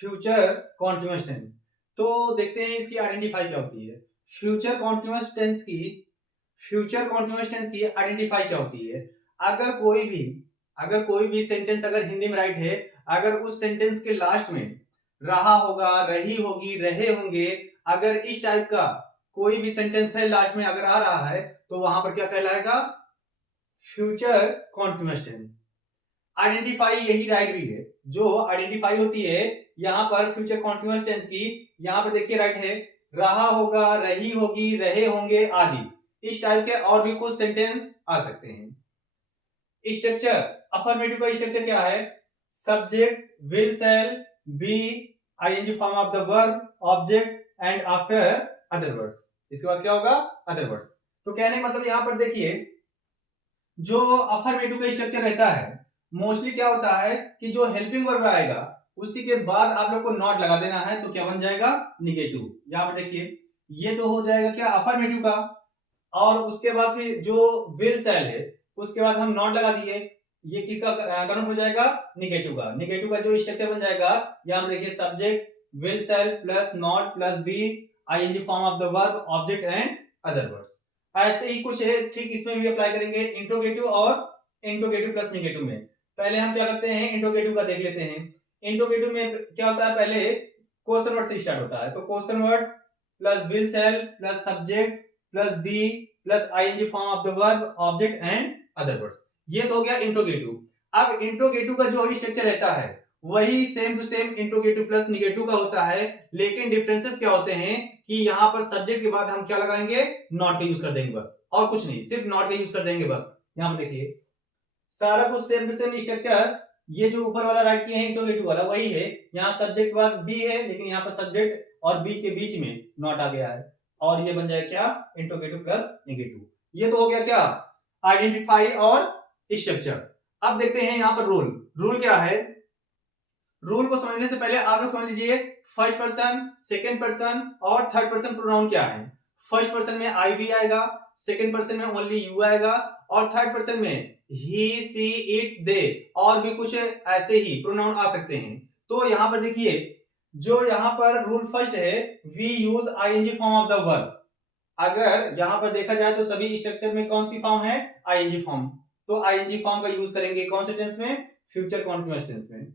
Future continuous tense. तो देखते हैं इसकी आइडेंटिफाई क्या होती है। फ्यूचर कॉन्टिन्यूअस टेंस की फ्यूचर कॉन्टिन्यूअस टेंस की आइडेंटिफाई क्या होती है। अगर कोई भी सेंटेंस अगर हिंदी में राइट है, अगर उस सेंटेंस के लास्ट में रहा होगा, रही होगी, रहे होंगे, अगर इस टाइप का कोई भी सेंटेंस है लास्ट में अगर आ रहा है तो वहां पर क्या कहलाएगा, फ्यूचर कॉन्टिन्यूअस टेंस। आइडेंटिफाई यही राइट भी है, जो आइडेंटिफाई होती है यहाँ पर फ्यूचर कॉन्टिन्यूअस टेंस की। यहाँ पर देखिए राइट है, रहा होगा, रही होगी, रहे होंगे आदि। इस टाइप के और भी कुछ सेंटेंस आ सकते हैं। स्ट्रक्चर, अफर्मेटिव का स्ट्रक्चर क्या है, subject, will, shall, be, ING form of the verb, object and after other words. इसके बाद क्या होगा, अदर वर्ड्स। तो कहने का मतलब यहाँ पर देखिए, जो अफर्मेटिव का स्ट्रक्चर रहता है मोस्टली क्या होता है कि जो हेल्पिंग वर्ब आएगा उसी के बाद आप लोग को नॉट लगा देना है, तो क्या बन जाएगा, निगेटिव। यहाँ पर देखिए ये तो हो जाएगा क्या, अफर्मेटिव का। और उसके बाद फिर जो विल सेल है उसके बाद हम नॉट लगा दिए, ये किसका कन्वर्ट हो जाएगा, निगेटिव का। निगेटिव का जो स्ट्रक्चर बन जाएगा, यहाँ पर देखिए subject, will shall plus not plus be, ING form of the verb, object and other words. ऐसे ही कुछ है, ठीक इसमें भी अप्लाई करेंगे इंट्रोगेटिव और इंट्रोगेटिव प्लस निगेटिव में। पहले हम क्या करते हैं, इंट्रोगेटिव का देख लेते हैं। इंट्रोगेटिव में क्या होता है, पहले क्वेश्चन वर्ड से स्टार्ट होता है, तो question words plus will shall plus subject plus be plus ING form of the verb, object and other words. ये तो हो गया इंट्रोगेटिव। अब इंट्रोगेटिव का जो स्ट्रक्चर रहता है वही same to same interrogative plus negative का होता है, लेकिन डिफरेंसेस क्या होते हैं कि यहाँ पर सब्जेक्ट के बाद हम क्या लगाएंगे, नॉट का यूज कर देंगे बस, और कुछ नहीं, सिर्फ नॉट का यूज कर देंगे बस। यहाँ पर देखिए सारा कुछ सेम टू सेम स्ट्रक्चर, ये जो ऊपर वाला राइट किए हैं इंट्रोगेटिव वाला वही है। यहाँ सब्जेक्ट के बाद बी है, लेकिन यहाँ पर सब्जेक्ट और बी के बीच में नॉट आ गया है, और ये बन जाएगा क्या, इंट्रोगेटिव प्लस नेगेटिव। ये तो हो गया क्या, आइडेंटिफाई और स्ट्रक्चर। अब देखते हैं यहाँ पर रूल। रूल क्या है, रूल को समझने से पहले आप लोग समझ लीजिए फर्स्ट पर्सन, सेकंड पर्सन और थर्ड पर्सन प्रोनाउन क्या है। फर्स्ट पर्सन में आई भी आएगा, सेकंड पर्सन में ओनली यू आएगा, और थर्ड पर्सन में ही, सी, इट, दे, और भी कुछ ऐसे ही प्रोनाउन आ सकते हैं। तो यहाँ पर देखिए जो यहाँ पर रूल फर्स्ट है, we use ING form of the verb. अगर यहाँ पर देखा जाए तो सभी स्ट्रक्चर में कौन सी फॉर्म है, आईएनजी फॉर्म। तो आईएनजी फॉर्म का यूज करेंगे कौन से टेंस में, फ्यूचर कॉन्टिन्यूअस टेंस में।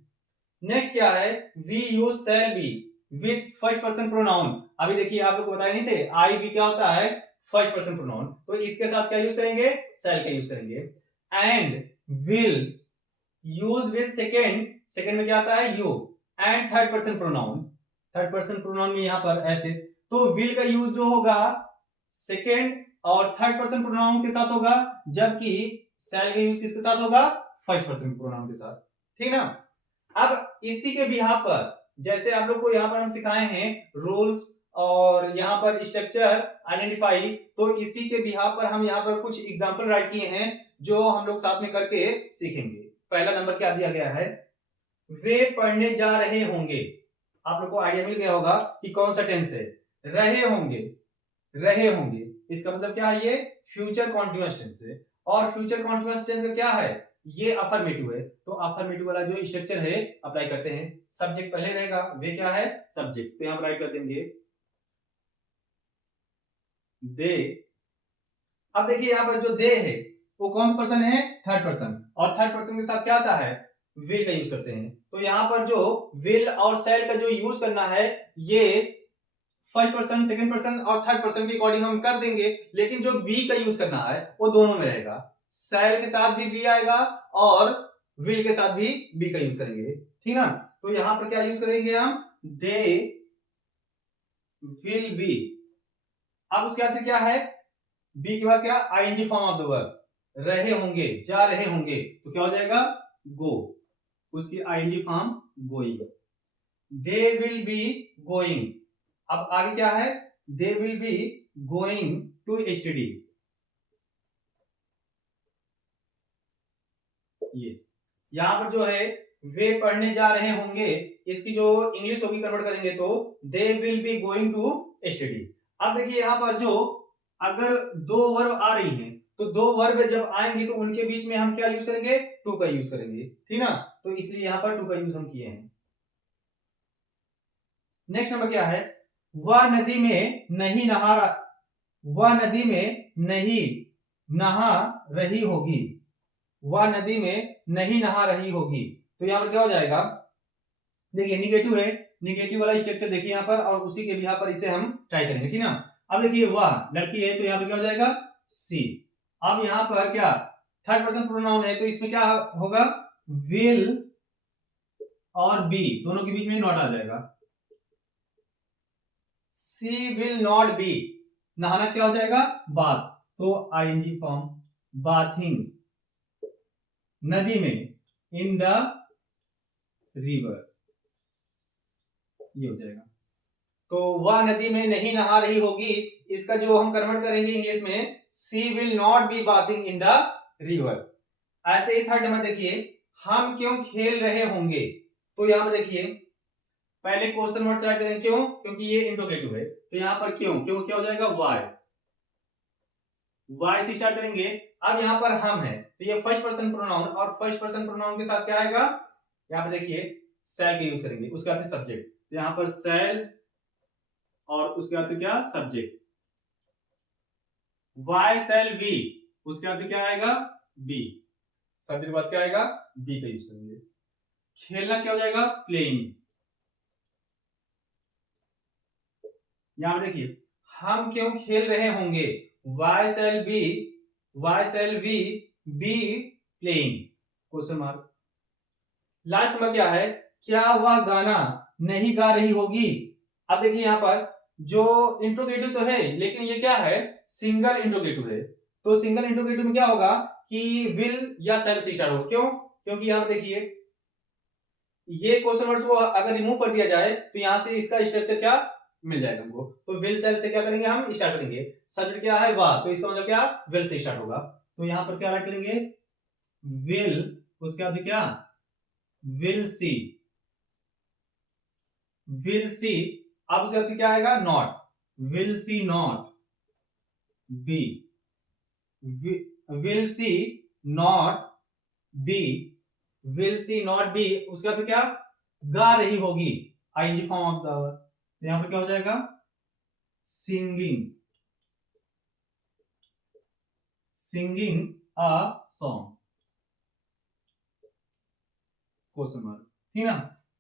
नेक्स्ट क्या है, we use shall be with first person pronoun. अभी देखिए आप लोग को बताए नहीं थे, आई भी क्या होता है, फर्स्ट पर्सन प्रोनाउन, तो इसके साथ क्या यूज करेंगे, शैल का यूज करेंगे। And will use with second, second में क्या आता है, you, and third person pronoun. Third person pronoun में यहाँ पर ऐसे, तो विल का यूज जो होगा सेकेंड और थर्ड पर्सन प्रोनाउन के साथ होगा, जबकि शैल का यूज किसके साथ होगा, फर्स्ट पर्सन प्रोनाउन के साथ। ठीक ना। अब इसी के बिहाफ पर, जैसे आप लोग को यहाँ पर हम सिखाए हैं रूल्स और यहाँ पर स्ट्रक्चर आइडेंटिफाई, तो इसी के बिहाफ पर हम यहाँ पर कुछ एग्जांपल राइट किए हैं जो हम लोग साथ में करके सीखेंगे। पहला नंबर क्या दिया गया है, वे पढ़ने जा रहे होंगे। आप लोग को आइडिया मिल गया होगा कि कौन सा टेंस है, रहे होंगे। रहे होंगे इसका मतलब क्या है, ये फ्यूचर कॉन्टिन्यूअस टेंस है। और फ्यूचर कॉन्टिन्यूअस टेंस क्या है, ये अफर्मेटिव है। तो अफर्मेटिव वाला जो स्ट्रक्चर है अप्लाई करते हैं। सब्जेक्ट पहले रहेगा, वे क्या है, सब्जेक्ट, तो हम राइट कर देंगे दे। अब देखिए यहाँ पर जो दे है वो कौन सा पर्सन है, थर्ड पर्सन, और थर्ड पर्सन के साथ क्या आता है, विल का यूज करते हैं। तो यहाँ पर जो विल और शैल का जो यूज करना है, ये फर्स्ट पर्सन, सेकंड पर्सन और थर्ड पर्सन के अकॉर्डिंग हम कर देंगे, लेकिन जो बी का यूज करना है वो दोनों में रहेगा। शैल के साथ भी बी आएगा और विल के साथ भी बी का यूज करेंगे। ठीक ना। तो यहां पर क्या यूज करेंगे हम, दे विल बी। अब उसके बाद क्या है, बी के बाद क्या, ING form of the verb, रहे होंगे, जा रहे होंगे, तो क्या हो जाएगा, गो, उसकी ING form going. They will be going. अब आगे क्या है, they will be going to study. ये यहां पर जो है वे पढ़ने जा रहे होंगे, इसकी जो इंग्लिश होगी कन्वर्ट करेंगे तो they will be going to study. अब देखिए यहां पर जो अगर दो वर्ब आ रही हैं, तो दो वर्ब जब आएंगी तो उनके बीच में हम क्या यूज करेंगे, टू का यूज करेंगे। ठीक ना। तो इसलिए यहां पर टू का यूज हम किए हैं। नेक्स्ट नंबर क्या है, वह नदी में नहीं नहा वह नदी में नहीं नहा रही होगी, वह नदी में नहीं नहा रही होगी। तो यहाँ पर क्या हो जाएगा, देखिए निगेटिव है, निगेटिव वाला स्ट्रक्चर देखिए यहाँ पर, और उसी के भी यहाँ पर इसे हम ट्राई करेंगे, ठीक ना। अब देखिए वह लड़की है, तो यहाँ पर क्या हो जाएगा, सी। अब यहाँ पर क्या, थर्ड पर्सन प्रोनाउन है, तो इसमें क्या होगा, विल और बी दोनों के बीच में नॉट आ जाएगा। सी विल नॉट बी, नहाना क्या हो जाएगा, बाथ, तो आईएनजी फॉर्म, बाथिंग, नदी में, इन द रिवर, ये हो जाएगा। तो वह नदी में नहीं नहा रही होगी, इसका जो हम कन्वर्ट करेंगे इंग्लिश में, she will not be bathing in the river. ऐसे ही थर्ड नंबर देखिए, हम क्यों खेल रहे होंगे। तो यहां पर देखिए पहले क्वेश्चन वर्ड स्टार्ट करेंगे, क्यों, क्योंकि ये इंट्रोगेटिव है, तो यहां पर क्यों, क्यों क्या हो जाएगा, वाई, वाई से स्टार्ट करेंगे। अब यहां पर हम है, तो ये फर्स्ट पर्सन प्रोनाउन, और फर्स्ट पर्सन प्रोनाउन के साथ क्या आएगा, यहां पर देखिए सेल का यूज करेंगे, उसके बाद सब्जेक्ट, तो यहां पर सेल और उसके बाद क्या, सब्जेक्ट, वाई सेल बी, उसके बाद क्या आएगा, बी, सब्जेक्ट के बाद क्या आएगा, बी का यूज करेंगे। खेलना क्या हो जाएगा, प्लेइंग। यहां पर देखिए हम क्यों खेल रहे होंगे, why shall be, why shall be be playing, question mark. Last number क्या है, क्या वह गाना नहीं गा रही होगी। अब देखिए यहां पर जो इंट्रोगेटिव तो है, लेकिन ये क्या है, सिंगल इंट्रोगेटिव है, तो सिंगल इंट्रोगेटिव में क्या होगा कि विल या सेल से स्टार्ट होगा, क्यों, क्योंकि यहां पर देखिए ये क्वेश्चन वर्ड्स को अगर रिमूव कर दिया जाए तो यहां से इसका स्ट्रक्चर क्या मिल जाएगा हमको, तो विल सेल से क्या करेंगे, हम स्टार्ट करेंगे, सब्जेक्ट क्या है, वाह, तो इसका मतलब क्या, विल से स्टार्ट होगा, तो यहां पर क्या राइट करेंगे, विल, उसके बाद क्या, विल सी, विल सी। अब उसके बाद क्या आएगा, not, will she not be, will she not be, will she not be, उसके बाद क्या, गा रही होगी, ING form of the verb, तो यहां पर क्या हो जाएगा, singing, singing a song, question mark, ठीक ना।